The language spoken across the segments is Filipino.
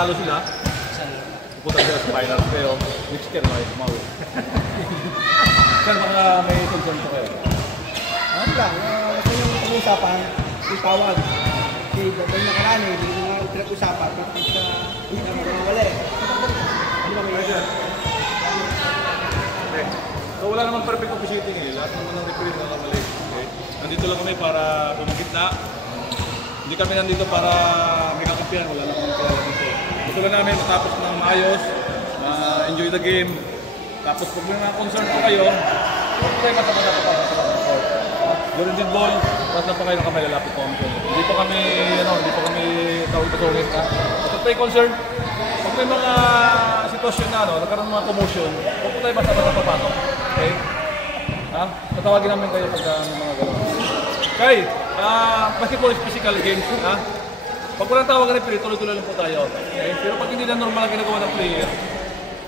manalo sila, pupunta sila sa finals pero next year may tumawi. Sir, baka may concern po kayo? Ano lang, ito yung pag-uusapan, itawag. Kasi dahil nakaraan hindi nga pinag-usapan, hindi na mawala eh. Ano ba may ito? Okay. So wala naman perfect officiating eh. Lahat naman ng referee na mali. Okay. Nandito lang kami para pumagitna. Hindi kami nandito para may kakampihan. Wala na kami kaya dito. Gusto lang namin matapos ng maayos, enjoy the game. Tapos kung may mga concern po kayo, huwag tayo matapos sa court. During the ball, tapos na pa kayo ng kamay, lalapit po kami. Hindi po kami tawag-tawagin ka. At may concern, pag may mga sitwasyon na nagkaroon ng mga commotion, huwag po tayo basta-basta papasok. Okay? Tatawagin namin kayo pagka may mga gano'n. Okay, basketball is physical games. Pag walang tawag na referee, tuloy-tuloy lang po tayo. Okay? Pero pag hindi na normal ang ginagawa ng player,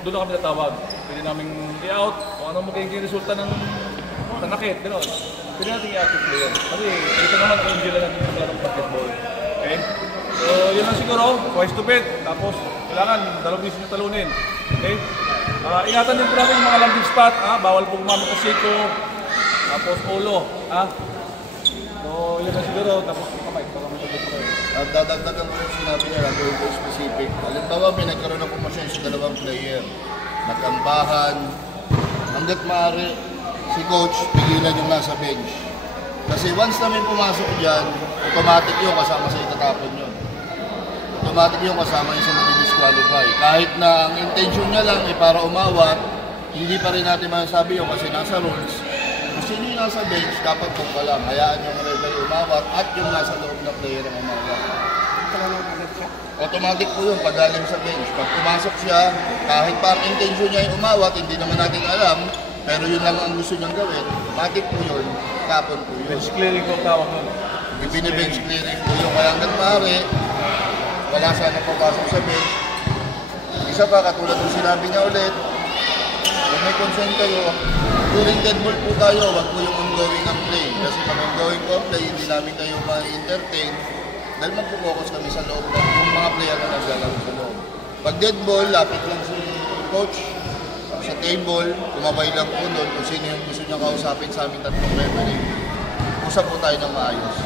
doon na kami natawag. Pwede namin i-out kung ano magiging resulta ng nanakit. Gano'n. Pwede natin i-out yung player. Kasi ito naman ang enjoy lang ng basketball. Okay? So, yun lang siguro. Twice to bet. Tapos, kailangan dalawang beses na talunin. Okay? Ingatan din po natin yung mga landing spot. Bawal po gumamit ng siko. Tapos, ulo. So, yun lang siguro. Tapos, kamay. At dadagdagan mo rin sinabi niya, gagawin ko specific. Halimbawa, may nagkaroon ng promotion sa dalawang player. Nagkambahan. Hanggat maaari, si coach, pigilan yung nasa bench. Kasi once na may pumasok dyan, automatic yung kasama sa itatapon yun. Automatic yung kasama yung sa mag-disqualify. Kahit na ang intention niya lang ay para umawat, hindi pa rin natin masasabi yun kasi nasa rules. Kasi yung nasa bench, dapat kung ka lang, hayaan yung referee umawat at yung nasa loob na player ang umawat. Automatic po yun, padalim sa bench. Pag pumasok siya, kahit pa ang intention niya ay umawat, hindi naman natin alam, pero yun lang ang gusto niyang gawin, automatic po yun, tapon po yun. Bench clearing ko tawag nun. Bench clearing po yun, kaya hanggang maaari, wala sana papasok sa bench. Isa pa, katulad ng sinabi niya ulit, kung may consent kayo, during dead ball po tayo, wag po yung ongoing ang play. Kasi pag ongoing po ang play, hindi namin kayo ma-entertain dahil magpo-focus kami sa loob na yung mga player na naglalaro sa loob. Pag dead ball, lapit lang si coach sa table, kumabay lang po doon kung sino yung gusto niya kausapin sa aming tatlong referee. Usap po tayo ng maayos.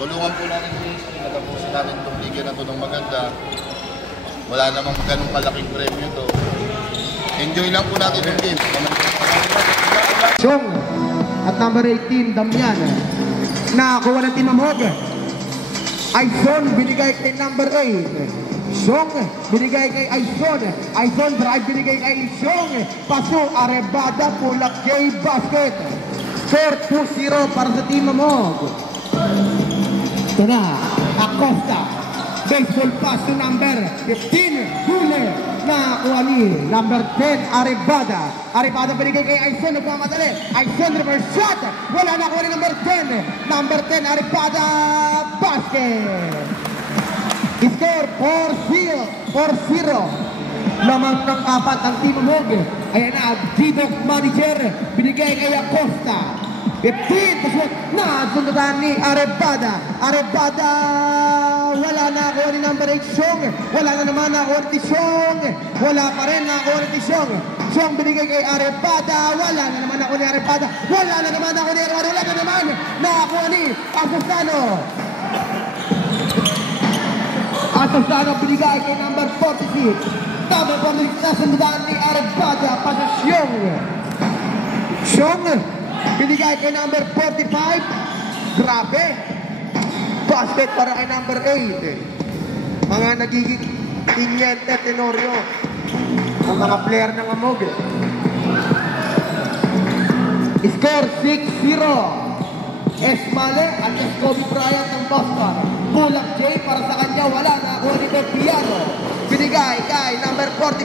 Tulungan po natin please, natapusin natin itong liga na ito ng maganda. Wala namang ganong kalaking premyo to. Enjoy lang po natin yung game. Chong at number 18, Damian. Nakakuha ng Team Amhog. Aison, binigay kay number 8. Chong, binigay kay Aison. Aison, drive, binigay kay Chong. Paso, Arebada, Pulak J, basket. Score 2-0 para sa Team Amhog. Ito na, Acosta. Baseball pass to number 15, Gule. Nakakuha ni number 10, Arebada. Arebada binigay kay Aison, nagmamadali. Aison, reverse shot. Wala na kuha ni number 10. Number 10, Arebada, basket. Score 4-0. Lamang ng apat ang Team Amhog. Ayan na, G-Box manager. Binigay kay Acosta. 15, pasok na sundutan ni Arebada. Arebada, wala na ako ni number 8, Chong. Wala na naman ako ni Chong. Wala pa rin na ako ni Chong. Chong binigay kay Arebada. Wala na naman ako ni Arebada. Wala na naman ako ni Arebada. Wala na naman na ako ni Asustano. Asustano binigay kay number 46. Number 46 na sundutan ni Arebada. Pasok Chong. Chong binigay kay number 45. Grabe. Basket para kay number 8. Mga nagiging Inyente Tenorio ang mga player ng Amhog. Score 6-0. Esmale at Kobe Bryant ng Boston. Pulak J para sa kanya. Wala na ako nito Piano. Binigay kay number 45.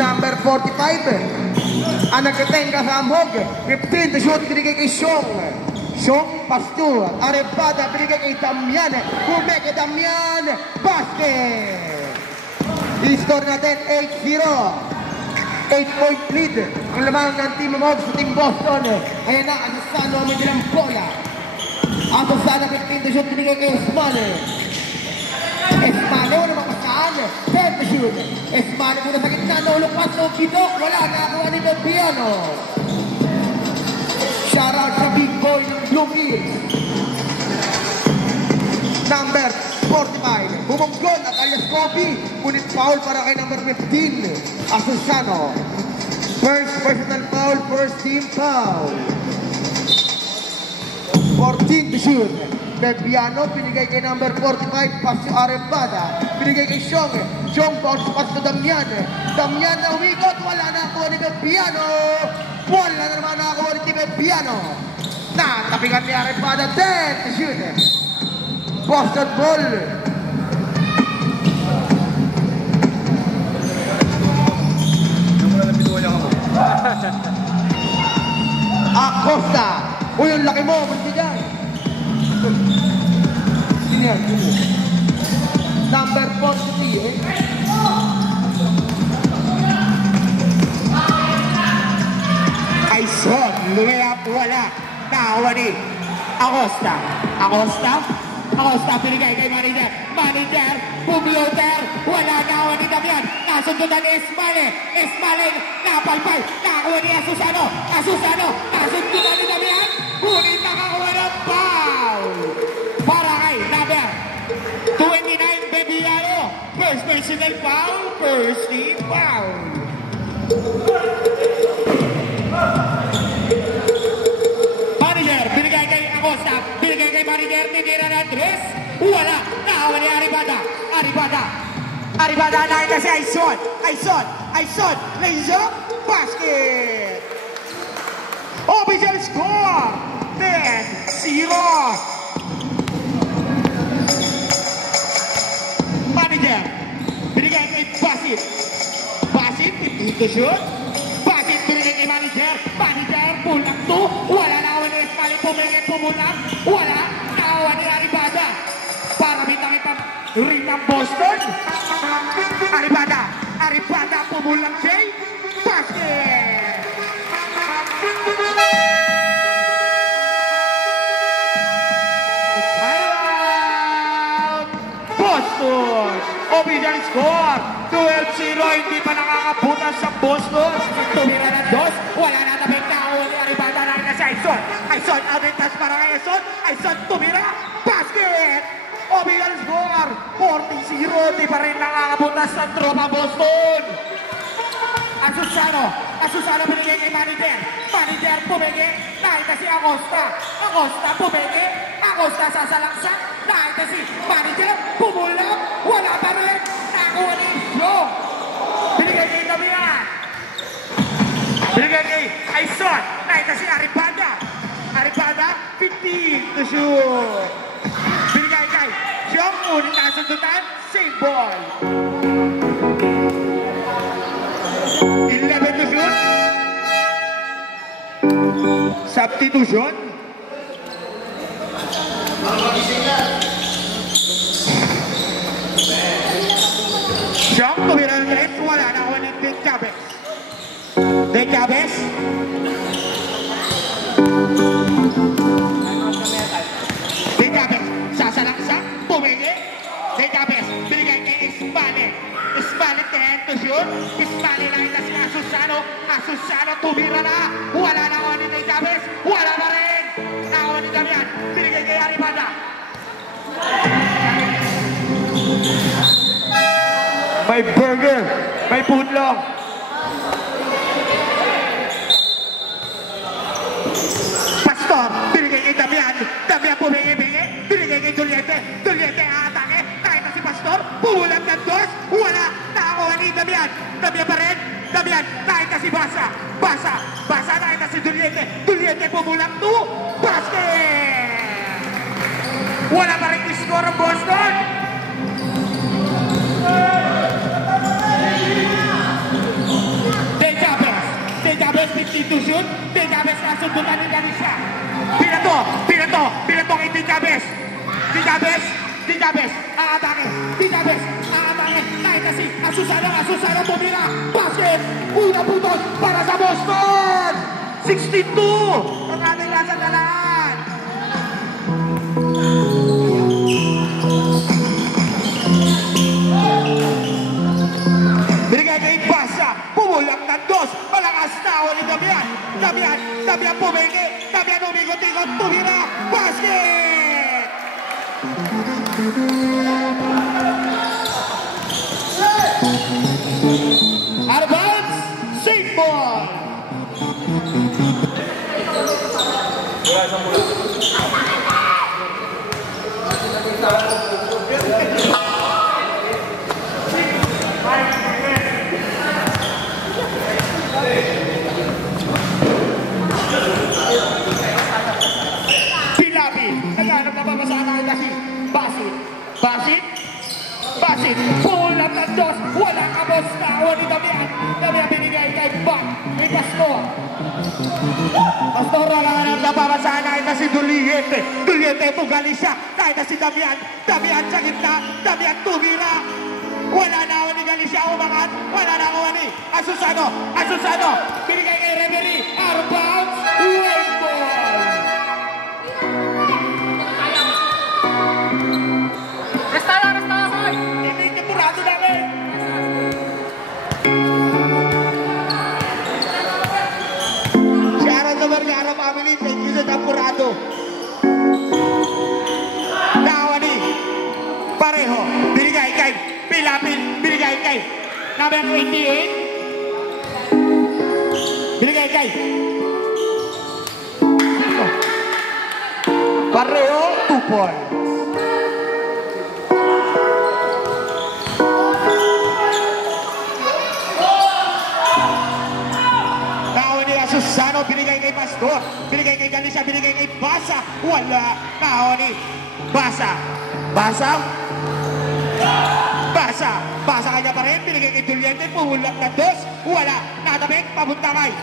Number 45. Ang nagkatenga sa Amhog. 15 to shoot. Binigay kay Chong. Chong Pastu. Arebada. Binigay kay Damian. Kumeke Damian. Basket. I-score natin 8-0. 8-point lead. Ang lamang ng Team Amhog sa Team Boston. Ayan na. Asustano. May bilang bola. Ato sana 15 to shoot, binigay kay Esmane. Esmane, wala makasaan. 10 to shoot. Esmane muna sa gitna, naulong pas ng Kidok. Wala, nakakuha ni Bebiano. Shoutout sa big boy ng Blue Hills. Number 45, bumunggon at alias Kobe. Ngunit foul para kay number 15, Asusano. First personal foul, first team foul. 14 to shoot. Bebiano, pinigay kay number 45, pass to Arembada. Pinigay kay Xiong. Xiong bounce pass to Damian. Damian na umikot, wala na ako ni Bebiano. Wala na naman ako ni Bebiano. Natapingan ni Arembada, 10 to shoot. Boston ball. Acosta. Uy, yung laki mo. Mandi dyan. Sino yan? Number 40. Eh? Ay, son. Lumayap. Wala. Nakawa ni Acosta. Acosta. Acosta, pinigay kay Manager. Manager, bumloader. Wala nakawa ni Damian. Nasundutan ni Esmane. Esmane, napalpal. Nakakuha ni Asusano. Asusano, nasundutan ni Damian. Ngunit nakakuha ng foul. Para kay number 29, Bebiano. First personal foul, first team foul. Manager, binigay kay Acosta. Binigay kay Manager, tinira na Andres. Wala, nakakuha ni Aribada. Aribada. Aribada, nakita si Aison. Aison, Aison, laser, basket. Official score, 10-0. Manager, binigay kay Basit. Basit, 15 to shoot. Basit, binigay kay Manager. Manager, pulang to. Wala nakawa ni Esmane, pumingin, pumulang. Wala, nakawa ni Aribada. Para bitangin pa ring ng Boston. Aribada, Aribada, pumulang Jay. Basket. Boston! Official score! 12-0, hindi pa nakakabutas sa Boston. Tumira ng dos, wala na tabing tao ni Aribada na ina si Aison. Aison, aventas para kay Aison. Aison, tumira, basket! Official score! 40-0, hindi pa rin nakakabutas sa tropa Boston. Asusano, Asusano binigay kay Manager. Manager pumigay, nakita si Acosta. Acosta pumigay, Acosta sasalaksak. Nakita si Manager, pumulang, wala pa rin. Nakuha ni Xiong. Binigay kay Damian. Binigay kay Aison. Nakita si Aribada. Aribada, 15 to shoot. Binigay kay Xiong, ulit nasundutan, same ball. 11 to shoot. Substitution. Xiong, tumira ng tres. Wala na ako ng De Chavez. De Chavez. De Chavez. Sasalaksak. Pumili. De Chavez. Binigay kay Esmane. Esmane 10 to shoot. Esmane nakita si Asusano. Asusano tumira na. Wala na ako ni De Chavez. Wala na rin. Nakawa ni Damian. Binigay kay Aribada. May burger. May putlong. Pastor. Binigay kay Damian. Damian pumigay-bigay. Binigay kay Juliette. Juliette aatake. Nakita si Pastor. Pumulat ng dos. Wala. Nakakuha ni Damian. Damian pa rin. Damian. Nakita si Basa. Basa. Basa. Nakita si Juliette. Juliette pumulat to. Basket. Wala pa rin score ang Boston. De Chavez 50 to shoot. De Chavez nasundutan ni Galicia. Pinato kay De Chavez. De Chavez, aatake. De Chavez, aatake. Nakita si Asusano tumira. Basket. Una putos para sa Boston. 62. Ang ating lasang galaan. Out of bounds, safe ball. Wala isang mula. Pilabi, naghanap na pamasana kasi Basit, Basit, Basit, pull up ng dos, wala ka boss na, wali Damian, Damian binigay kay Bak, may Pastor. Pastor, naghanap na pamasana kasi Duliente, Duliente pugali siya, kahit na si Damian, Damian sa gitna, Damian tumira. Wala na ako ni Galicia umangat, wala na ako ni Asusano, Asusano, binigay kay Reverie, out of bounds, white ball. Restalo, hoy! Hindi tempurado namin. Shoutout sa Vergara family, thank you sa tempurado. Nawani, pareho, binigay kay Pilapil, binigay kay number 88. Binigay kay pareho, 2 points. Susano, binigay kay Pastor, binigay kay Galicia, binigay kay Basa, wala, Naoni, Basa, Basa, Basa, Basa kanya pa rin, binigay kay Duliente, pumulak na dos, wala, natabik, papunta kay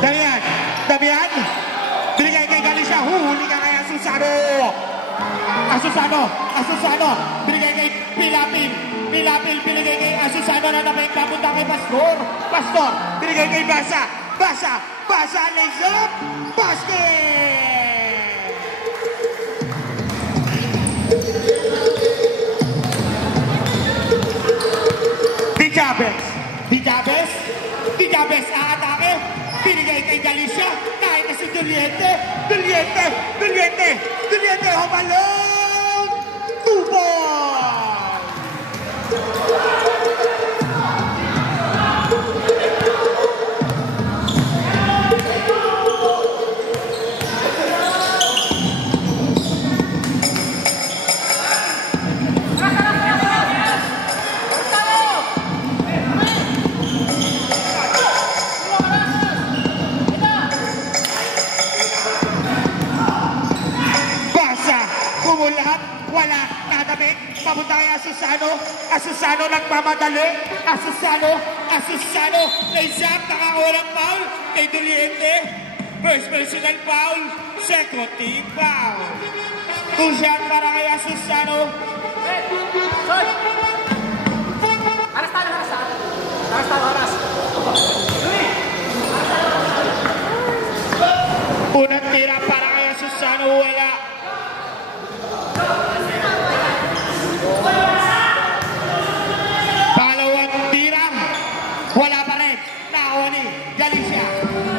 Damian, Damian, binigay kay Galicia, huli ka kay Asusano, Asusano, Asusano, binigay kay Pilapil, Pilapil, binigay kay Asusano na natabik, papunta kay Pastor, Pastor, binigay kay Basa, Basa, Basa, lays up, basket! Di Jabez, aatake, binigay kay Galicia, kahit na si Duliente, Duliente, humalong, 2 points! Wala, nadamit, papunta kay Asusano, Asusano nagmamadali, Asusano, lays up, nakakulang foul, kay Duliente, first personal foul, second team foul. Two shot para kay Asusano. Haras. Unang tira para kay Asusano, wala. Pangalawang tira, wala pa rin. Naoni, Galicia.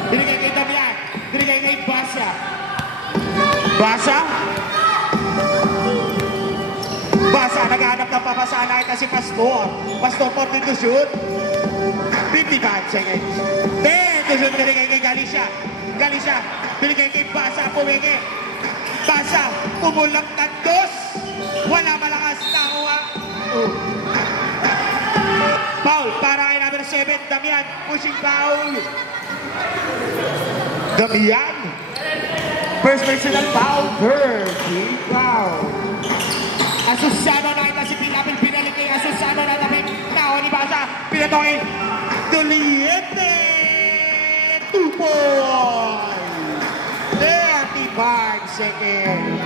Binigay kay Damian, binigay kay Basa. Basa, naghanap ng papasana ito si Pastor. Pastor for to shoot. 55 seconds. Then, to shoot binigay kay Galicia. Galicia, binigay kay Basa, pumigay. Basa, pumulak na dos. Wala malakas na kuha. Foul para kay number 7, Damian. Pushing foul. Damian. First personal foul. Third team foul. Asusano na kita si Pilapil. Pinalik kay Asusano na namin. Naon ni Basa. Pinatongin. Duliente. 2 points. 35 seconds.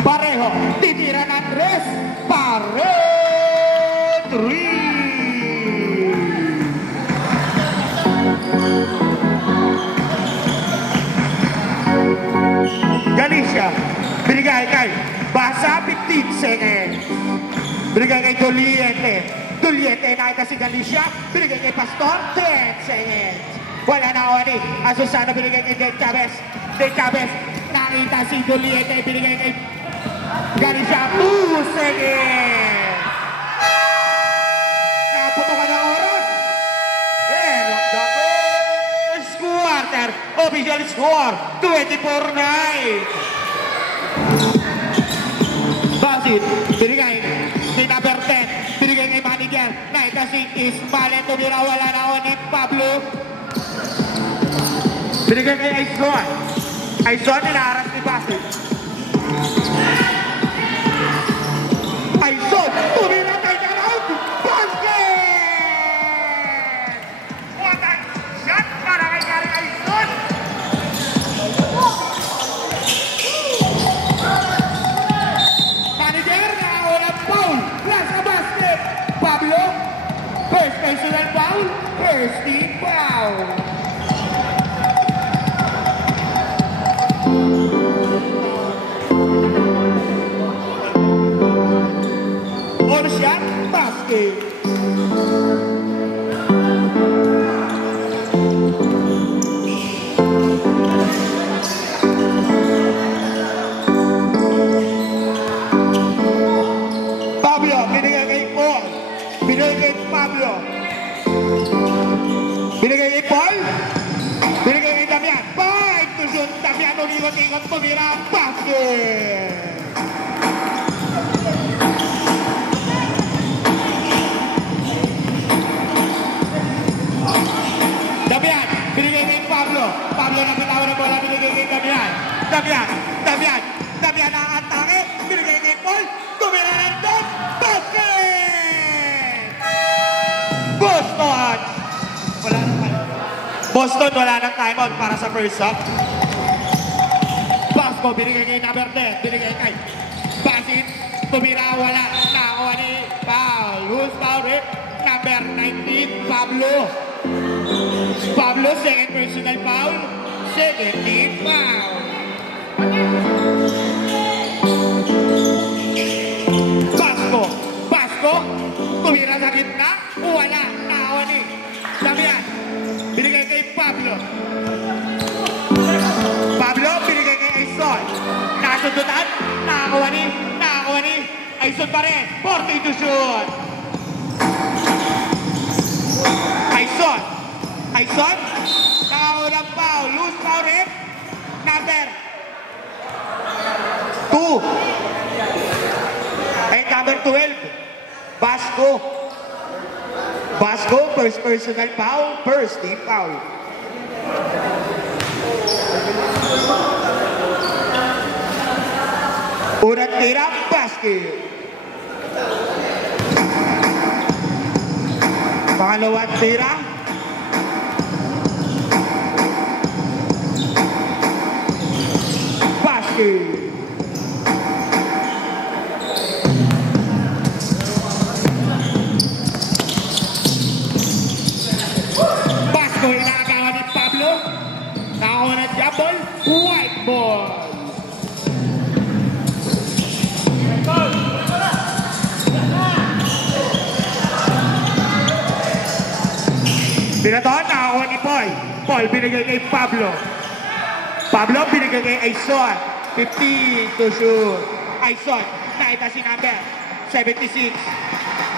Pareho, titira ng tres, pareho, 3. Galicia, binigay kay Basa, 15 seconds. Binigay kay Duliente, nakita si Galicia, binigay kay Pastor, 10 seconds. Wala na ako ni. Asusano binigay kay De Chavez. De Chavez. Nakita si Julieta binigay kay Garcia. 2 seconds. Naputokan ng oras. And the first quarter. Official score. 24-9. Basit. Binigay kay number 10. Binigay kay manager. Nakita si Ismael. Tumira. Wala na ako ni Pablo. Binigay kay Aizon. Aizon, inaharas ni Basit. Aizon, tumira kay Garaud. Basket! What a shot para kay Gary Aizon. Manager, nakakulang foul. Plus na basket. Pablo, first personal foul. First team foul. Shot basket. Pablo, binigay kay Paul. Binigay kay Pablo. Binigay kay Paul. Binigay kay Damian. 5 to shoot. Damian ulikot-ikot tumira ang basket. Damian, binigay kay Pablo. Pablo na bitaw na bola, binigay kay Damian. Damian ang atake, binigay kay Paul. Tumira ng dog, basket! Boston, wala nang timeout para sa first half. Basco, binigay kay number 10, binigay kay Basit. Tumira, wala. Nakakuha ni foul. Who's foul it? Number 19, Pablo. Pablo, second personal foul. 17 foul. Basco, tumira sa gitna. Wala. Nakakuha ni Damian. Binigay kay Pablo. Pablo, binigay kay Aizon. Nasundutan. Nakakuha ni Aizon pa rin. 40 to shoot. Aizon, nakakulang foul. Loose foul rin. Number 2. Ay, number 12. Basco, first personal foul. First team foul. Unang tira, basket. Pangalawang tira. Basket. Basco, inagawa ni Pablo. Nakakuha ng double. White ball. Pinatoon, nakakuha ni Paul. Paul, binigay kay Pablo. Pablo, binigay kay Aizon. 15 to shoot. Aizon, nakita si number 76.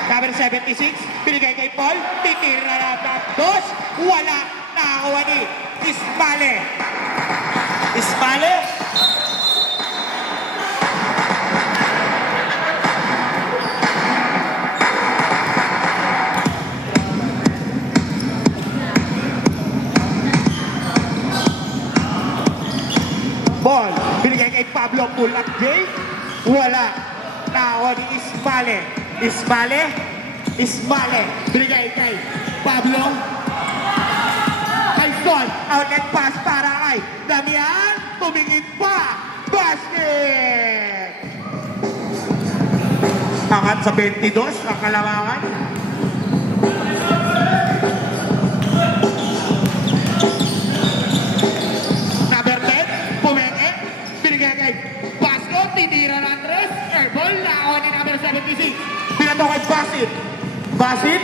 Number 76, binigay kay Paul. Titira na ng 2. Wala. Nakakuha ni Ismael. Ball, binigay kay Pablo, pull up Jay. Wala. Nakakuha ni Ismael. Binigay kay Pablo. Aizon, outlet pass para kay Damian. Tumingin pa. Basket! Angat sa 22 ang kalamangan. Number 10, Pumeke. Binigay kay Basco. Tinira ng Andres. Airball. Nakakuha ni number 76. Pinato kay Basit.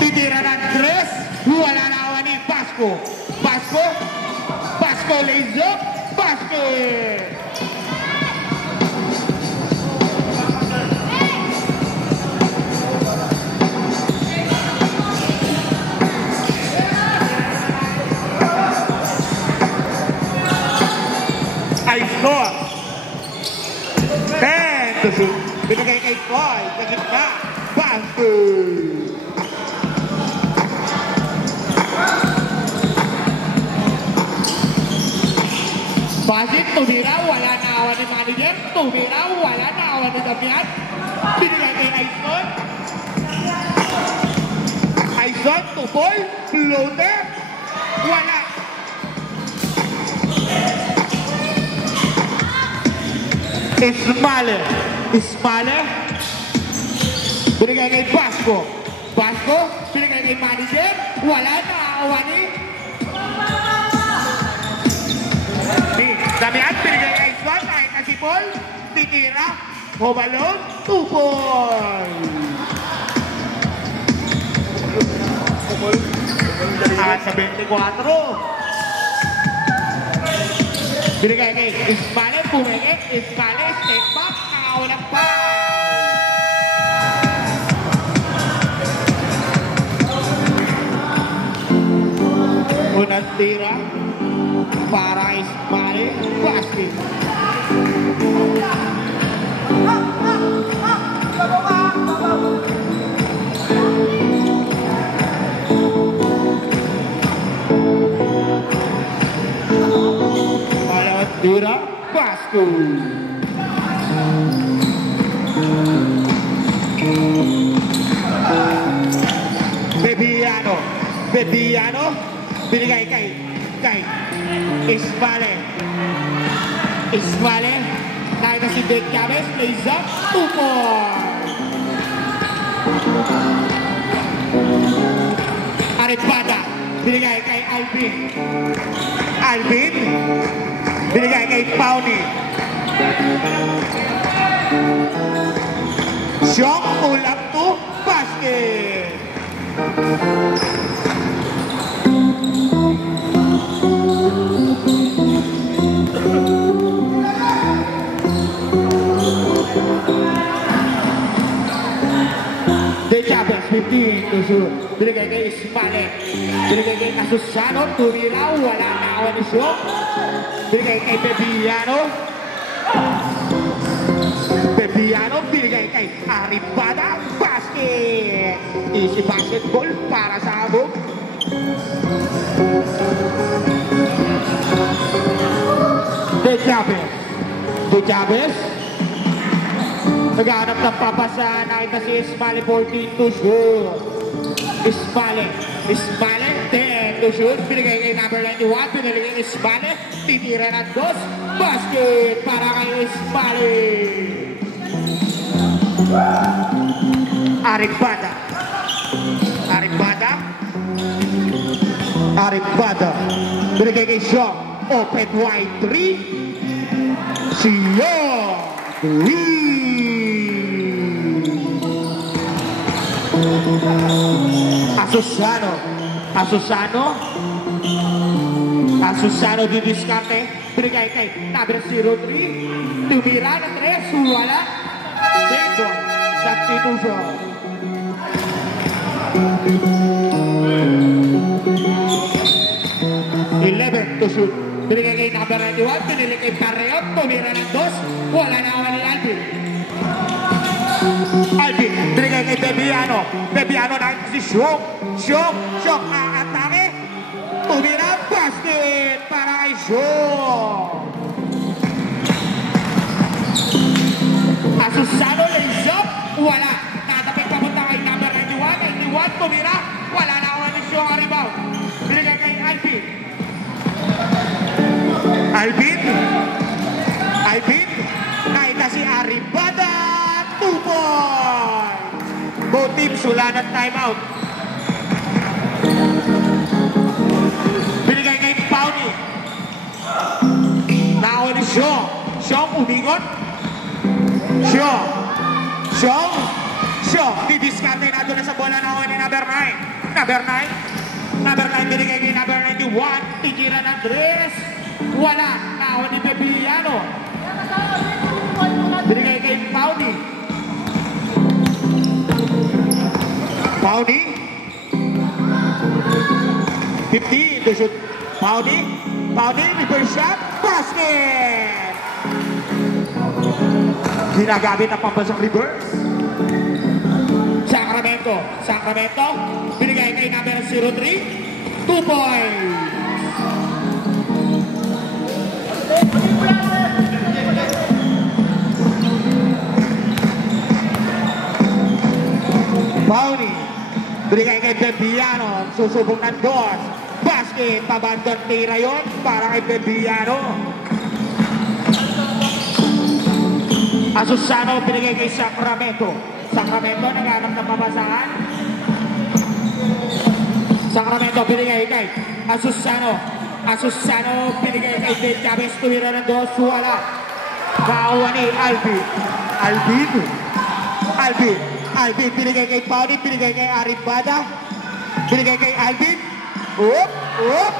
Tinira ng Andres. Wala na Basco. Basco. Basco lays up. Basket. I score. 10 to shoot. Binigay kay Koy. Sa gitna. Basket. Basit, tumira, wala na awan ni manager. Tumira, wala na awan ni Damian. Binigay kay Aison. Aison, tupol, floater. Wala. Ismale. Ismale. Binigay kay Basco. Basco, binigay kay manager. Wala na awan ni Damian, binigay kay Aison. Ay kasipol. Titira. Hobalon. Tupol. At sa 24. Binigay kay Ismale, pumingit. Ismale, step back. Nakawalang pa. Unang tira para Ismale. Basket. Tira, Basco. Bebiano. Bebiano. Binigay kay Ismale. Ismale. Nakita si Dick Chavez. Plays up. 2-4. Aripata. Binigay kay Alvin. Alvin. Binigay kay Pauni. Siyong ulap to basket. De Chavez, 15 to shoot. Binigay kay Ismale. Binigay kay Asusano. Tumira, wala na awan ni Siyong. Binigay kay Bebiano. Bebiano, binigay kay Aripata. Basket. Easy basketball para sa abog. De Chavez. De Chavez. Naghanap ng papasa. Nakita si Ismale 14 to shoot. Ismale. Ismale 10 to shoot. Binigay kay number 91. Binigay kay Ismale. Titira ng 2. Basket para kay Ismale. Aripata. Aripata. Aripata. Binigay kay Shaw. Open wide 3. Shaw. Asusano. Asusano. Asusano di diskarte. Binigay kay number 03. Tumira na 3. Wala. Sendo. Substitution. To shoot. Binigay kay number 91. Binigay kay Pareot. Tumira ng 2. Wala na awan ni Alvin. Alvin, binigay kay Bebiano. Bebiano na si Shok. Shok, Shok, aatake. Tumira, basket para kay Shok. Asusano, lays up. Wala. Natapik papunta kay number 91. 91, tumira. Wala na awan ni Shok. Rebound. Binigay kay Alvin. Alvin. Alvin. Nakita si Aripata. 2 points. Both teams wala ng timeout. Binigay kay Pauni. Naon ni Shaw. Shaw umingon. Shaw. Shaw. Shaw. Didiskarte na doon sa bola na ni number 9. Number 9. Number 9 binigay kay number 9. Wala. Naon ni Bebiano. Binigay kay Pauni. Pauni. 50 to shoot. Pauni. Pauni, reverse shot. Basket! Ginagamit ang pampasang reverse. Sacramento. Sacramento. Binigay kay number 03. 2 points. Pauni. Binigay kay Bebiano. Susubong ng dos. Basket. Pabandon tira yun para kay Bebiano. Asusano. Binigay kay Sacramento. Sacramento naghanap ng pabasahan. Sacramento binigay kay Asusano. Asusano binigay kay Ben Chavez. Tumira ng dos. Wala. Kawan ni Alvin. Alvin. Alvin. Alvin binigay kay Pauni. Binigay kay Aribada. Binigay kay Alvin. Up. Up.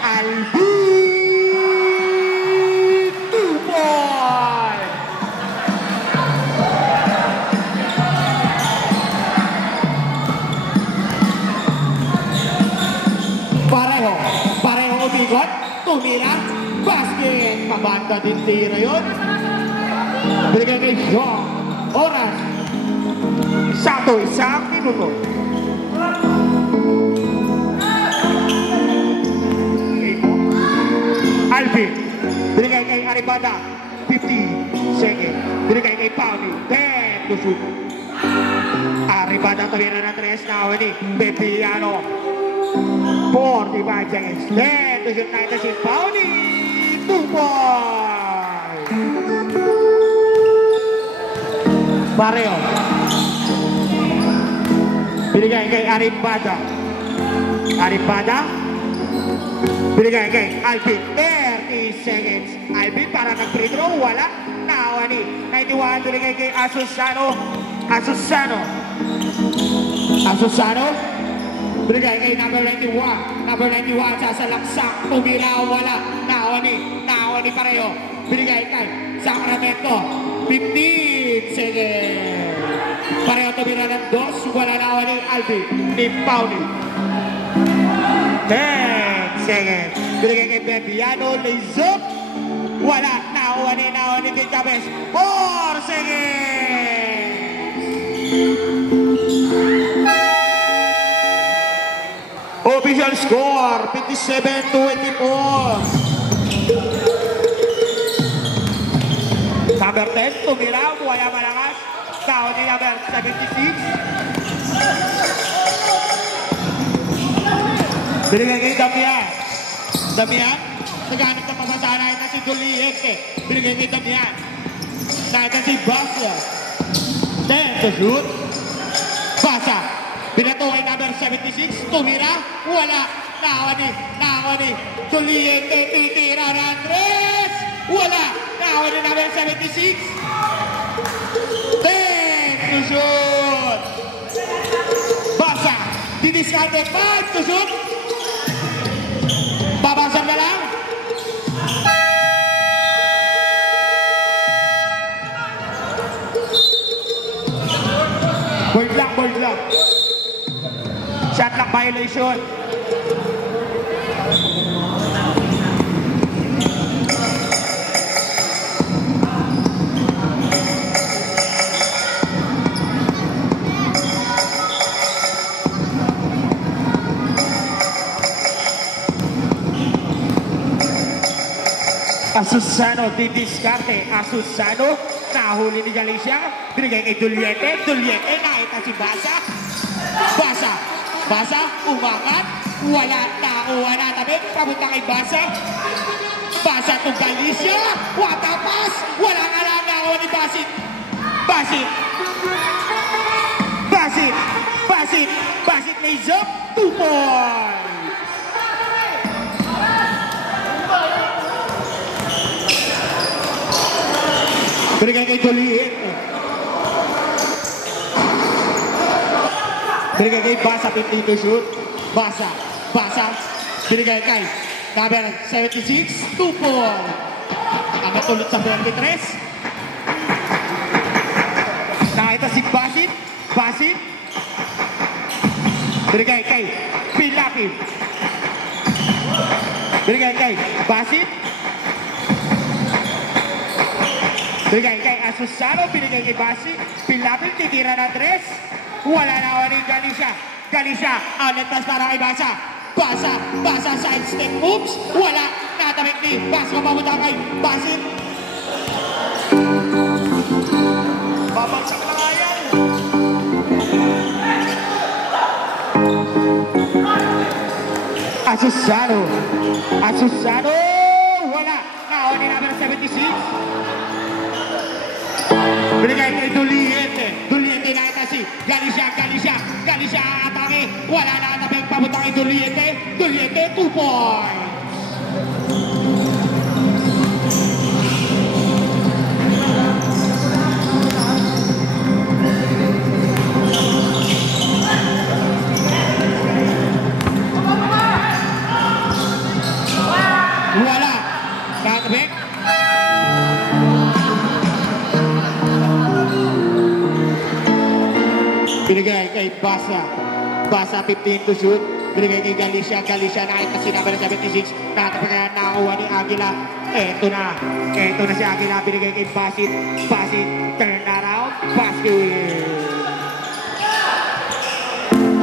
Alvin. 2 points. Pareho. Pareho umigot. Tumira. Basket. Pabanda din tira yun. Binigay kay John. Oras. Sakto, isang minuto. Alvin. Binigay kay Aribada. 50 seconds. Binigay kay Pauni. 10 to shoot. Aribada tumira ng 3 na ni Bebiano. 45 seconds. 10 to shoot. 9 to shoot. Pauni. 2 points. Pareho. Binigay kay Aribada. Aribada. Binigay kay Alvin. 30 seconds. Alvin para nag-free throw. Wala. Nawa ni 91. Binigay kay Asusano. Asusano. Asusano. Binigay kay number 91. Number 91 sasalaksak. Tumira. Wala. Nawa ni pareho. Binigay kay Sacramento. 15 seconds. Pareho tumira ng dos. Wala nawa ni Alvin. Ni Pauni. 10 seconds. Binigay kay Bebiano. Lizop. Wala. Nawa ni Ben Chavez. 4 seconds. Official score. 57-24. Number 10. Tumira. Wala malakas. Nawa ni number 76. Binigay kay Damian. Damian, naghanap ng pagkasanayan na si Juliette. Binigay kay Damian. Nakita si Basa. 10 to shoot. Basa. Binato kay number 76. Tumira. Wala. Nawa ni Juliette. Titira ng Andres. Wala. Nawa ni number 76. 10 to shoot. Basa. Didiskarte 5 to shoot. Babasag na lang. Board lang. Shot clock violation. Asusano, didiskarte. Asusano, nahuli ni Galicia. Binigay kay Juliette. Juliette, nakita si Basa. Basa, umangat. Wala, nakuha na tabi. Papunta kay Basa. Basa to Galicia. Watapas. Wala nga lang, nakuha ni Basit. Basit may zop. 2 points. Binigay kay Juliette. Binigay kay Basa, 50 to shoot. Basa. Binigay kay number 76, 2 point. Ang natulot sa 23. Nakita si Basit. Basit. Binigay kay Pilapin. Binigay kay Basit. Binigay kay Asusano. Binigay kay Basit. Pilapin. Titira na 3. Wala na ako ni Galicia. Galicia. Aletas para kay Basa. Basa. Basa side step moves. Wala. Natamik ni Basa. Mamunta kay Basit. Babagsak na nga yan. Asusano. Asusano. Wala. Naon ni number 76. Binigay kay Duliente. Duliente na ita si Galicia. Galicia. Galicia atake. Wala na natamik pamunta kay Duliente. Duliente 2 points. Wala. Natabik. Binigay kay Basa. Basa 15 to shoot. Binigay kay Galicia. Galicia nakita si number 76. Natabik na nakakuha ni Aguila. Eto na. Eto na si Aguila. Binigay kay Basit. Basit. Turn around. Basket.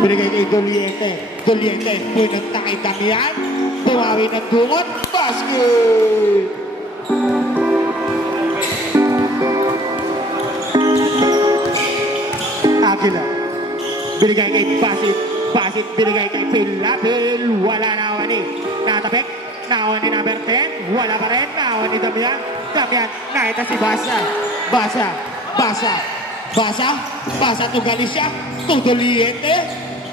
Binigay kay Doliente. Doliente. Pinunta kay Damian. Bumawi ng dungot. Basket! Aguila. Binigay kay Basit. Basit binigay kay Pilapil. Wala na awan ni Natabek. Nawan ni number 10. Wala pa rin. Nawan ni Damian. Damian. Nakita si Basa. Basa. Basa. Basa. Basa to Galicia. To Doliente.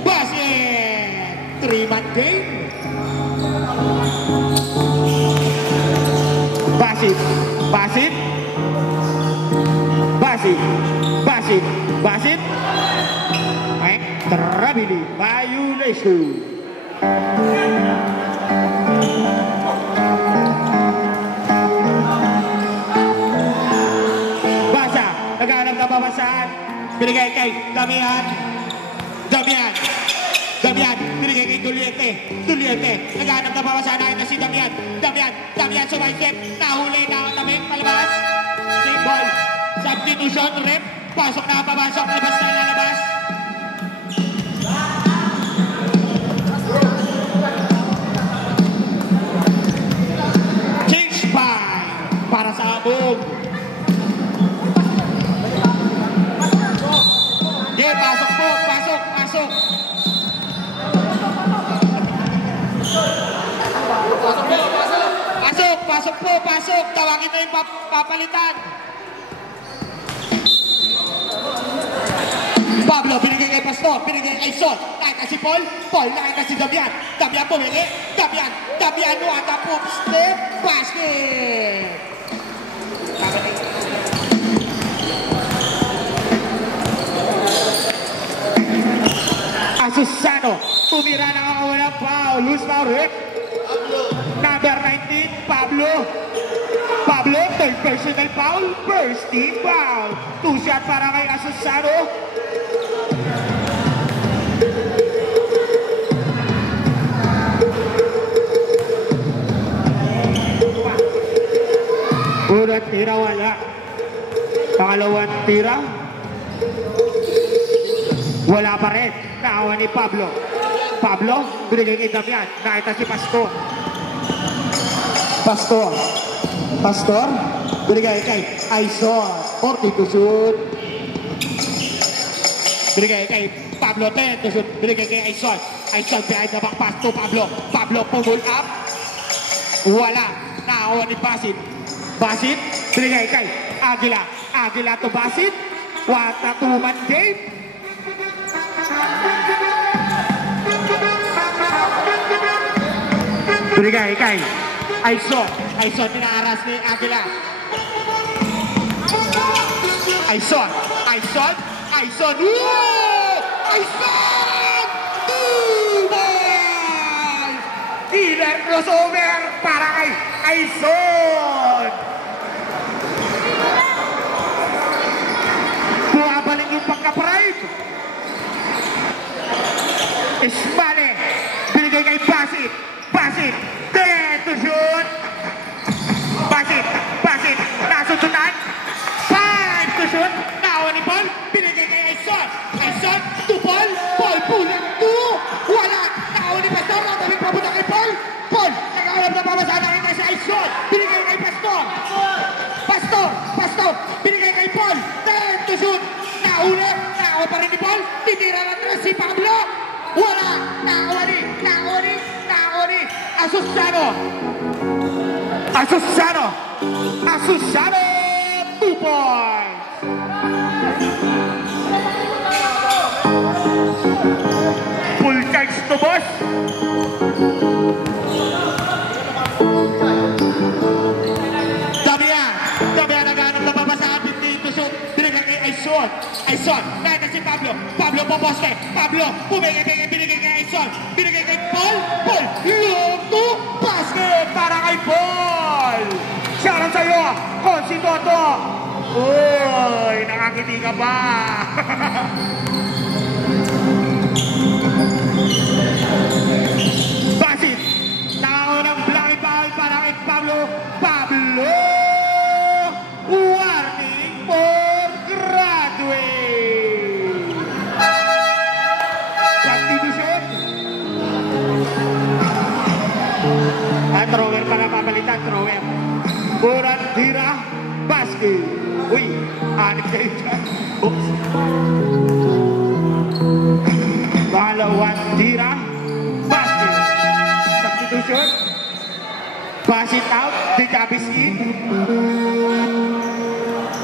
Basket! 3-man game. Basit. Basit. Basit. Basit. Basit. Trabili. Violation. Basa. Naghanap na babasaan. Binigay kay Damian. Damian. Damian. Binigay kay Duliente. Duliente. Naghanap na babasaan. Nakita si Damian. Damian. Damian sumaysip. Nahuli na ang tamig. Palabas. Symbol. Substitution. Rep. Pasok na papasok. Labas na lalabas. Change by. Para sa abog. Yeah, pasok po. Pasok. Pasok. Pasok, pasok po, pasok. Tawagin na yung papalitan. Pablo, binigay kay Pastor, binigay kay Sol. Nakita si Paul, Paul, nakita si Damian. Damian pumili, Damian, Damian, wata po, step, basket. Asusano, tumira na ako ng foul. Loose foul, Rick. Number 19, Pablo. Pablo, third personal foul, first team foul. 2 shot para kay Asusano. Unang tira, wala. Pangalawang tira, wala pa rin. Naawa ni Pablo. Pablo, binigay kay Damian. Nakita si Pastor. Pastor. Pastor, binigay kay Aison. 42 shoot. Binigay kay Pablo 10 to shoot. Binigay kay Aison. Aison behind the back pass to Pablo. Pablo pull up. Wala. Naawa ni Basit. Basit, binigay kay Aguila. Aguila to Basit. What a 2-man game. Binigay kay Aison. Aison tinaaras ni Aguila. Aison. Aison. Aison. Woo! Aison! 2 balls! Healer crossover para kay Aizon. Bumabalik yung pagka-pride. Ismale. Binigay kay Basit. Basit. There to shoot. Basit. Basit. Nasutunan. 5 to shoot. Nawa ni Paul. Binigay kay Aizon. Aizon to Paul. Paul pulang 2. Wala. Nawa ni Pastor. Natabing papunta kay Paul. Paul. Nag-alam na pamasahan na kay Aizon. Binigay kay Pastor. Pastor. Pastor. Binigay kay Paul. 10 to shoot. Nauna. Nawa pa rin ni Paul. Titira na si Pablo. Wala. Naoni. Naoni. Naoni. Asusano. Asusano. Asusano. 2 points. Full charge to boss. Damian. Damian naghanap na papasahan. 15 to shoot. Binigay kay Aizon. Aizon. Nahit na si Pablo. Pablo poposte. Pablo. Binigay kay Aizon. Binigay kay Paul. Paul. Long to basket para kay Paul. Shoutout sa'yo. Konsi Toto. Uy, nakakiti ka ba? Basit. Nakakunang blind foul para kay Pablo. Pablo. Warning for graduate. Substitution. Thrower para papalitan. Thrower. Burandira. Basket. Uy, anip kayo dyan. Oops. Balawan tira. Basket. Substitution. Basit out. Dejabis in.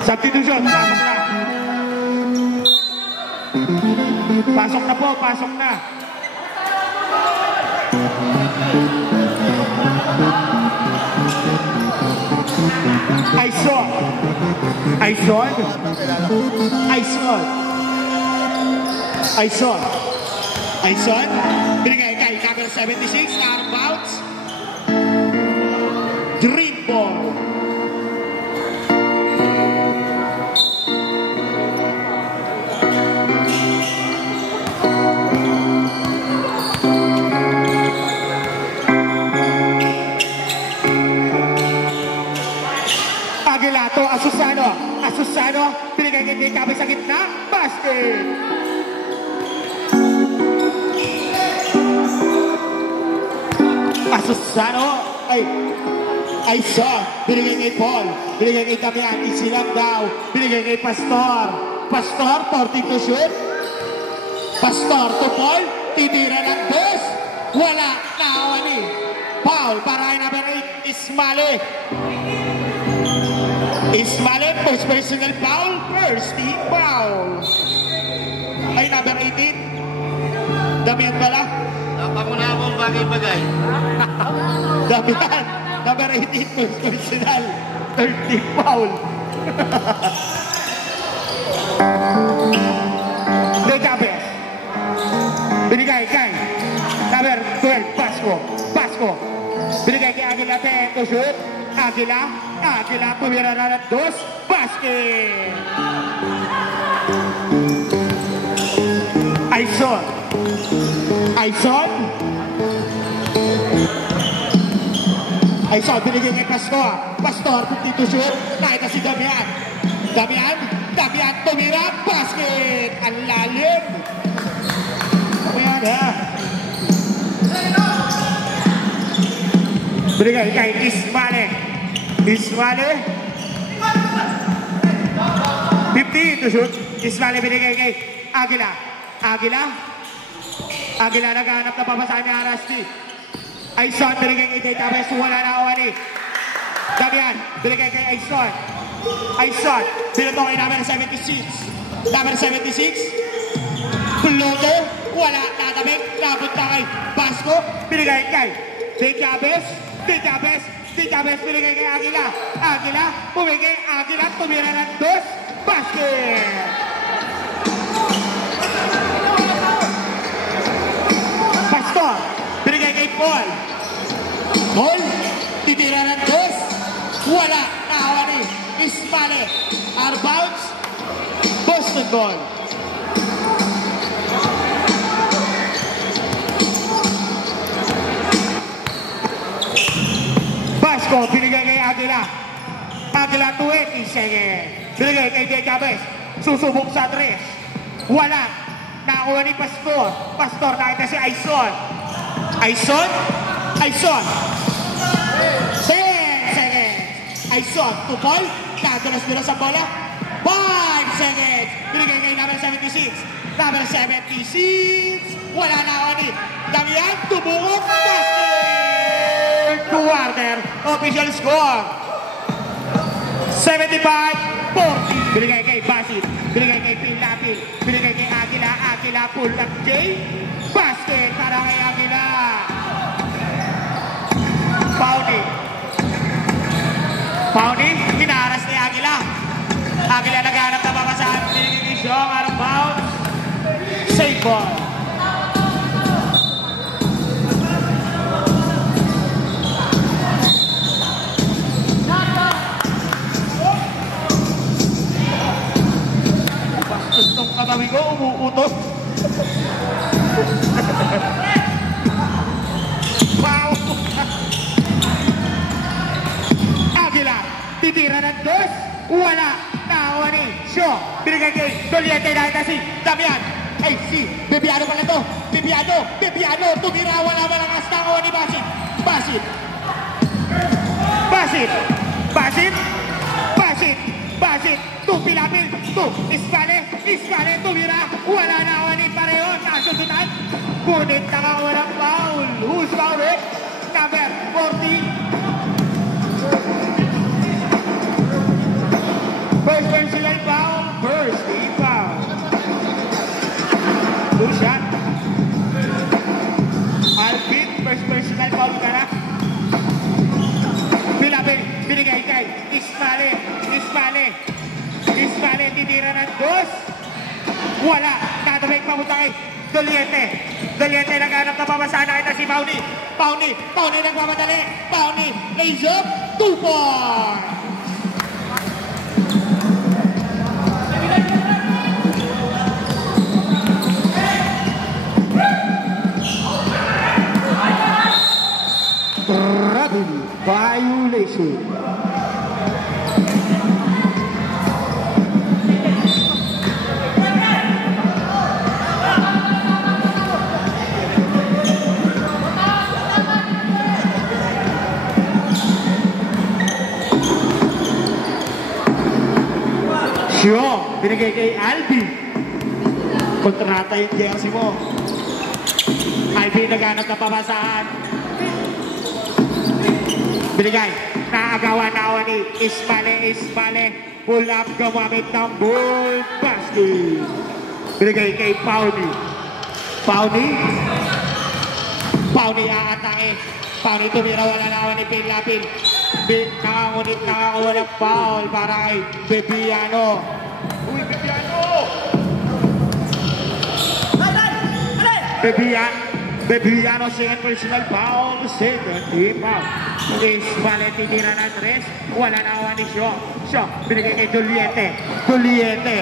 Substitution. Pasok na. Pasok na po. Pasok na. Aizon. Aizon. Aizon. Aizon. Aizon. Binigay kay number 76 na out of bounds. Green ball. Aguilato, Asusano. Asusano. Binigay kay Kabay sa gitna. Basket. Asusano. Aizon. Binigay kay Paul. Binigay kay Damian. Isilang daw. Binigay kay Pastor. Pastor, 40 to shoot. Pastor to Paul. Titira ng 2. Wala. Naawani. Paul para kay number 8. Ismale. Ismale, first personal foul, first team foul. Ay, number 18. Damian pala. Ako na akong bagay-bagay. Damian, number 18, first personal, third team foul. Dejabes. Binigay kay number 12, Pasco. Pasco. Binigay kay Aguila, to shoot. Aguila. Aguila, tumira na ng 2. Basket! Aizon. Aizon. Aizon, binigay kay Pastor. Pastor, 52 shoot. Nakita si Damian. Damian. Damian, tumira. Basket! Ang lalim. Damian, ha? Binigay kay Ismale. Ismale. 50 to shoot. Ismale binigay kay Aguila. Aguila. Aguila naghanap na papasahan ni Arasti. Aizon binigay kay Dejabes. Wala na awani. Damian binigay kay Aizon. Aizon binuto kay number 76. Number 76. Pluto. Wala. Natabing. Napunta kay Basco. Binigay kay Dejabes. Dejabes. Dejabes binigay kay Aguila. Aguila. Bumigay. Aguila. Tumira ng 2. Basket. Pastor. Binigay kay Paul. Ball, titira ng dos. Wala, nakawa ni Ismale. Out of bounds, Boston ball. Basco, binigay kay Aguila. Aguila to it, isenge. Binigay kay Jay Chavez. Susubok sa 3. Wala. Nakakuha ni Pastor. Pastor, nakita si Aison. Aison? Aison. 10 seconds. Aison, 2 ball. Nakadulas-dulas ang bola. 5 seconds. Binigay kay number 76. Number 76. Wala nakakuha ni Damian. Tubukot. Basket. Quarter. Official score. 75-40. Binigay kay Basit. Binigay kay Pilapil. Binigay kay Aguila. Aguila pull up J. Basket para kay Aguila. Pauni. Pauni. Hinaras ni Aguila. Aguila naghanap na papasahan. Binigay kay Xiong. Out of bounds. Safe ball. Gustong katabi ko, umuutot. Wow! Aguila, titira ng dos. Wala. Nakakuha ni Sho. Binigay kay Doliente dahil na si Damian. Ay, si Bebiano pala to. Bebiano. Bebiano. Tumira. Wala malakas. Nakakuha ni Basit. Basit. Basit. Basit. Basit. Basit. Pilapil. Ismale. Ismale. Tumira. Wala na ni pareho. Nasusutan. Ngunit nakakuha ng foul. Who's foul it? Number 40. First personal foul. First team foul. Two shot. Alvin. First personal foul ka na. Pilapil. Binigay kay Ismale. Ismale. Ismale, titira ng dos. Wala. Natabay pamunta kay Doliente. Doliente naghanap na pamasahan. Nakita si Pauni. Pauni. Pauni nagmamadali. Pauni. Lays up. 2 points. Trouble violation. Xiong, binigay kay Albi. Kontrata yung jersey mo. Albi naghanap na pamasahan. Binigay. Naagawa ni Ismale. Ismale. Pull up. Gumamit ng ball. Basket. Binigay kay Pauni. Pauni. Pauni aatake. Pauni tumira. Wala nawan ni Pilapil. Nakangunit nakakuha ng foul para kay Bebiano. Uy, Bebiano! Bebiano, second personal foul. Second team foul. Ismale, titira ng 3. Wala nakuha ni Sho. Sho, binigay kay Doliente. Doliente.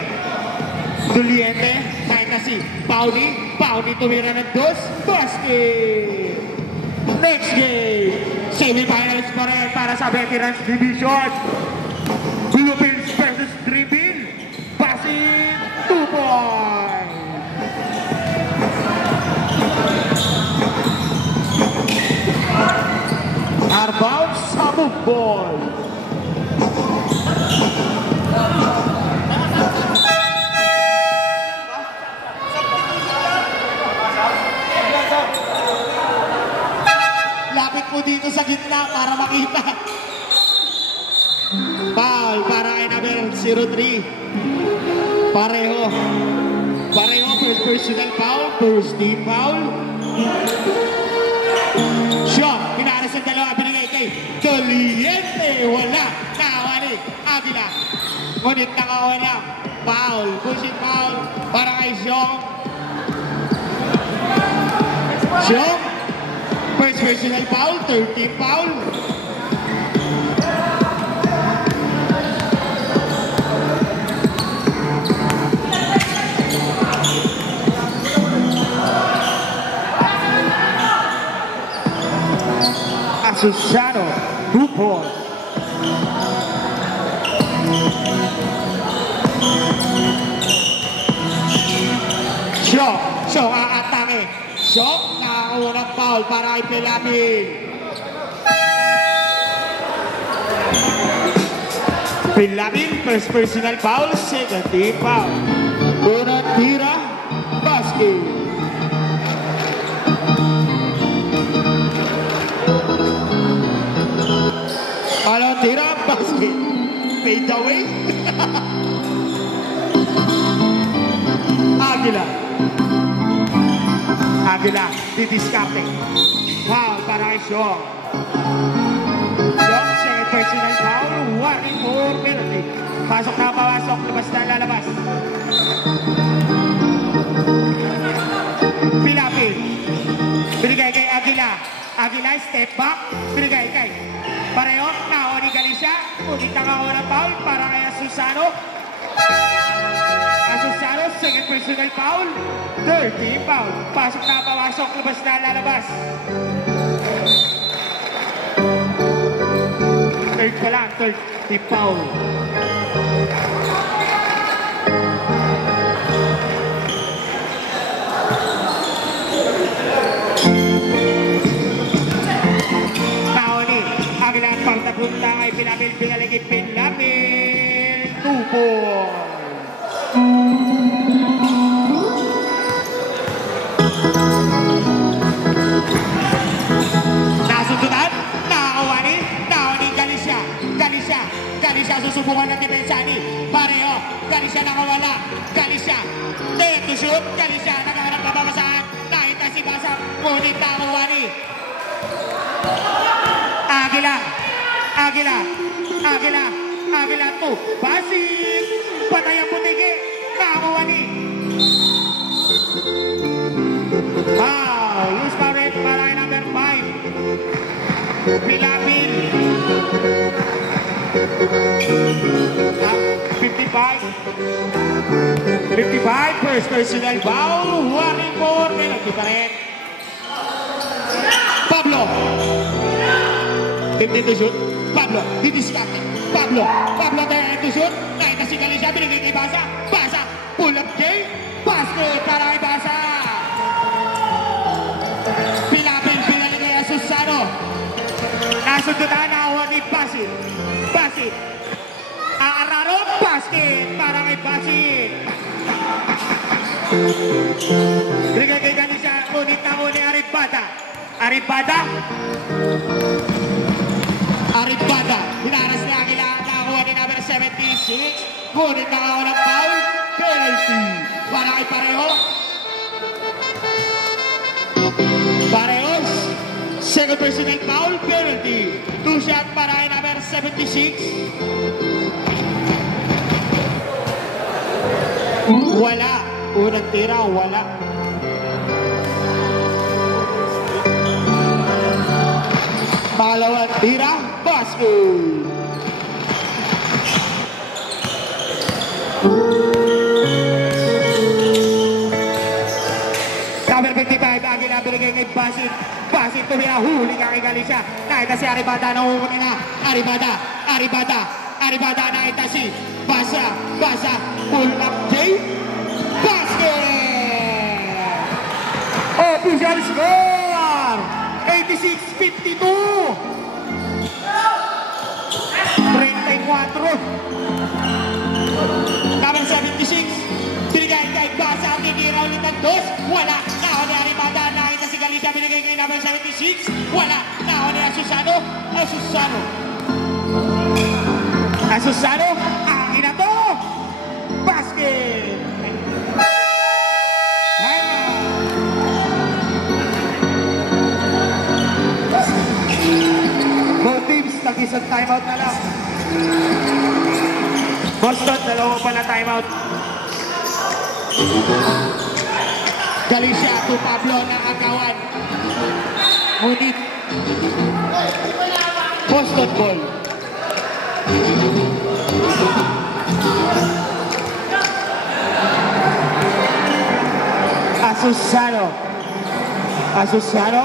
Doliente, kahit na si Pauni. Pauni tumira ng 2. Basket! Next game, semifinals pa rin para sa Veterans Division. Philippines versus Dribil. Basit, 2 points. Arbound sa move ball. Lapit mo dito sa gitna para makita. Foul para kay number 03. Pareho. Pareho, first personal foul, first team foul. Shot, hinaras ang dalawa, binigay kay Doliente. Wala, nakawali, Aguila. Ngunit nakakuha niya, foul, pushing foul para kay Xiong. Xiong, first First personal foul, 13 foul. Asunciano, 2 points. Show aatake. Show na unang foul para kay Pilapil. Pilapil, first personal foul, second team foul. Unang tira, basket. Kalau tira, basket. Fade away. Aguila, didiskarte. Foul para kay Shong. Shong, second personal foul, warning for penalty. Pasok na pawasok, labas na lalabas. Pilapil. Binigay kay Aguila. Aguila, step back. Binigay kay pareho, naoni Galicia. Ulit na kauna foul para kay Asusano. Asusano, second personal foul, 13 foul. Pasok na pawasok, labas na lalabas. Third pa lang, 30 foul. Naoni, Aguilar pagtapunta kay Pilapil, pinaligid Pilapil, 2 points. Nasundutan, nakakawani, naoni Galicia. Galicia susubukan ng depensa ni pareho. Galicia nakawala. Galicia, there to shoot. Galicia naghaharap na babasaan. Nakita si Basa, ngunit nakawani. Aguila to. Basik. Patay ang putiki. Nakawani. Wow, loose coverage para number 5. Pilapil. 55, first personal foul. Warning for penalty pa rin. Pablo. 15 to shoot. Pablo, didiskarte. Pablo tayo to shoot. Nakita si Galicia, binigay kay Basa. Basa, pull up J. Basket para kay Basa. Pilapil, pinaligay ang Susano. Nasundutan na ako ni Basit. Aararo, basket para kay Basit. Binigay kay Galicia, ngunit na muli Aribada. Hinaras ni Aguila, nakakuha ni number 76. Ngunit nakakuha ng foul. Penalty para kay Parehos. Second personal foul, penalty. 2 shot para kay number 76. Wala. Unang tira, wala. Pangalawang tira, basket. Number 55, Aguila, binigay kay Basit. Basit, tumihahuli ka kay Galicia. Nakita si Aribada, nahuhuli na. Aribada, nakita si Basa, pull up J. Basket! Official score! 86-52! 34. Number 76, binigay kay Basa, titira ulit ng 2. Wala, naon ni Aribada, nakita si Galicia, binigay kay number 76. Wala, naon ni Asusano, angin na to! Basket! Both teams, nag-isang timeout na lang. Boston, dalawa pa na timeout. Galicia to Pablo na agawan. Ngunit, Boston ball. Asusano,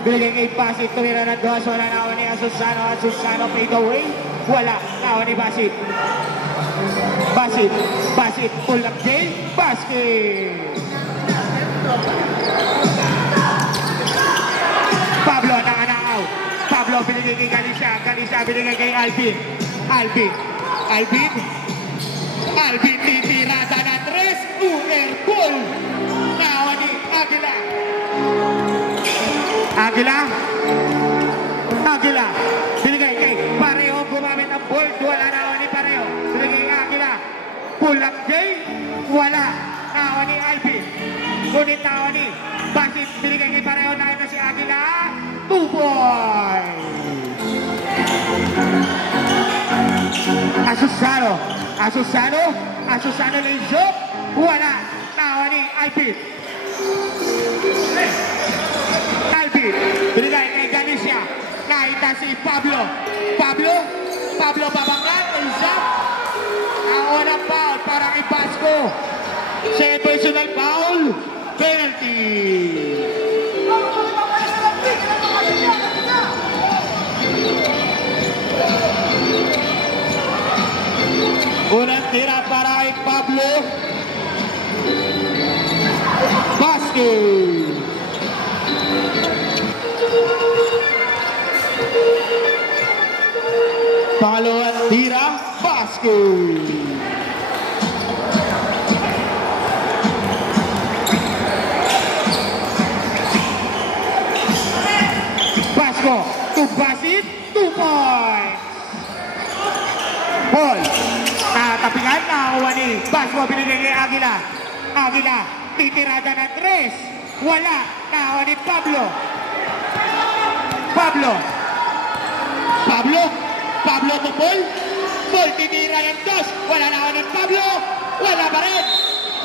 binigay kay Basit, tumira ng dos, wala na ni Asusano fade away, wala na ni Basit, pull up Jay, basket. Pablo nakanaw, Pablo binigay kay Galicia binigay kay Alvin titirada na tres, air ball, nawa ni Aguila, binigay kay Pareho, gumamit ang board, wala nawa ni Pareho, binigay kay Aguila, pull up Jay, wala, nawa ni Alvin, ngunit nawa ni Basit, binigay kay Pareho, nakita si Aguila, 2 points. Asusano Lejo, wala, nawa ni Alvin, binigay kay Galicia, nakita si Pablo babangan, Elzap, ang unang foul para kay Basco, second personal foul, penalty. Unang tira para kay Pablo, basket. Pangalawang tira, basket. Basco, to Basit, 2 points. Ball. Tapingan na ako ni Basco, binigay kay Aguila, titirada ng tres, wala, nakuha ni Pablo to ball, titira yung dos, wala nakuha ni Pablo, wala pa rin,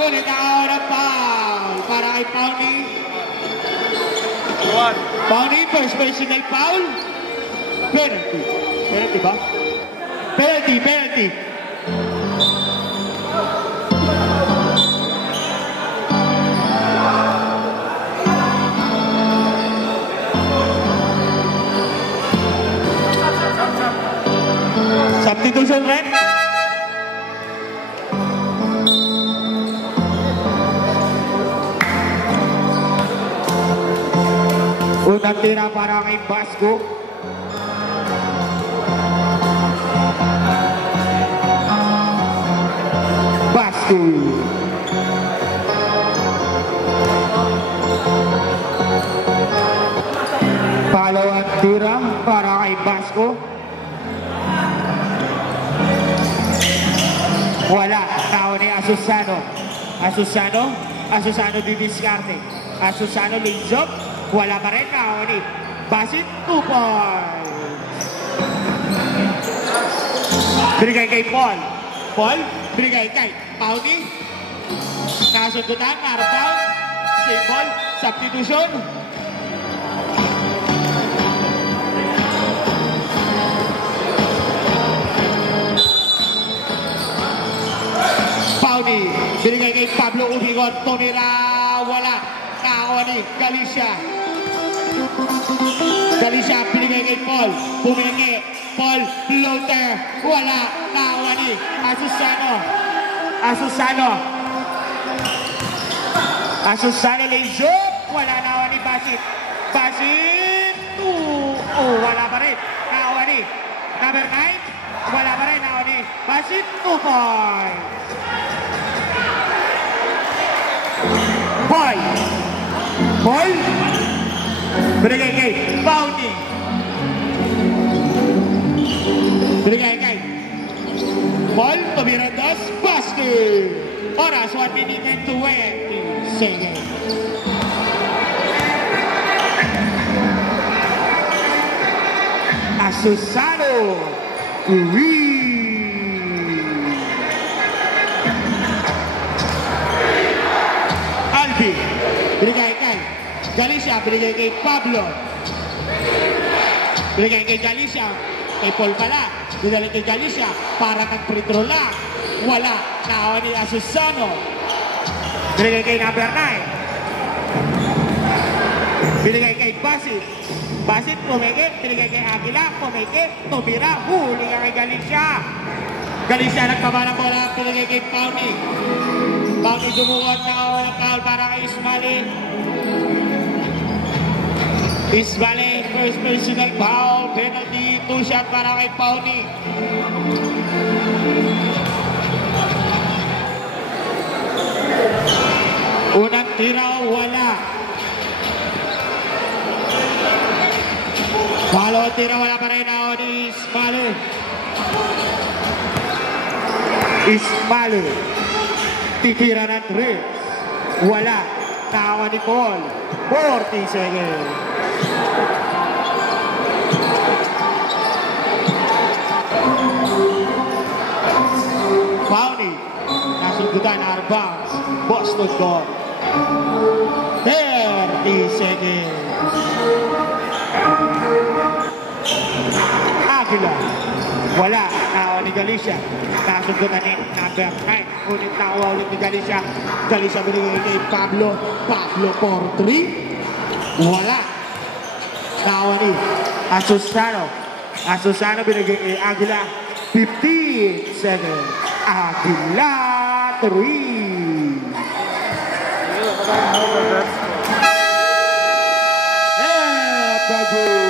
ngunit nakuha ng foul para kay Pauni, first personal foul, penalty ba? Penalty. Substitution red. Unang tira para kay Basco. Pangalawang tira para kay Basco. Wala, tao ni Asusano didiskarte. Asusano Linjok, wala pa rin, tao ni Basit, 2 points. Binigay kay Paul, binigay kay Pauni. Nakasundutan, Arbal, Simbol, substitution. Pauni, binigay kay Pablo Ubigon, tumira, wala, nakakuha ni Galicia, binigay kay Paul, pumingi, Paul, floater, wala, nakakuha ni Asusano Lejo, wala, nakakuha ni Basit, wala pa rin, nakakuha ni number 9, wala pa rin, nakakuha ni Basit, 2 points. Paul, binigay kay Pauni, binigay kay Paul, tumira dos, basket. Oras, 1 minute and 20 seconds. Asusano, Albi, binigay kay Galicia, binigay kay Pablo. Binigay kay Galicia. Kay Paul pala. Binigay kay Galicia. Para nag-free-throw lang. Wala. Nakawa ni Asusano. Binigay kay number 9. Binigay kay Basit. Basit pumeke. Binigay kay Aguila. Pumeke. Tumira. Huli ka kay Galicia. Galicia nagpaba ng bola. Binigay kay Pauni. Pauni dumugot. Nakawa ng foul para kay Ismaili. Ismaili, first personal foul, penalty, 2 shot para kay Pauni. Unang tira, wala. Follow tira, wala pa rin ako ni Ismaili. Ismaili, titira ng 3. Wala. Tawa ni Paul. 40 seconds. Pauni. Nasundutan na bounce. Boston goal. 30 seconds. Aguila. Wala. Tawa ni Galicia. Nasundutan ni number 9. Ulit tawa ulit ni Galicia. Galicia binigay kay Pablo. Pablo for 3. Wala. Tawa ni Asusano. Asusano binigay kay Aguila. 15 seconds. Aguila 3. Bago.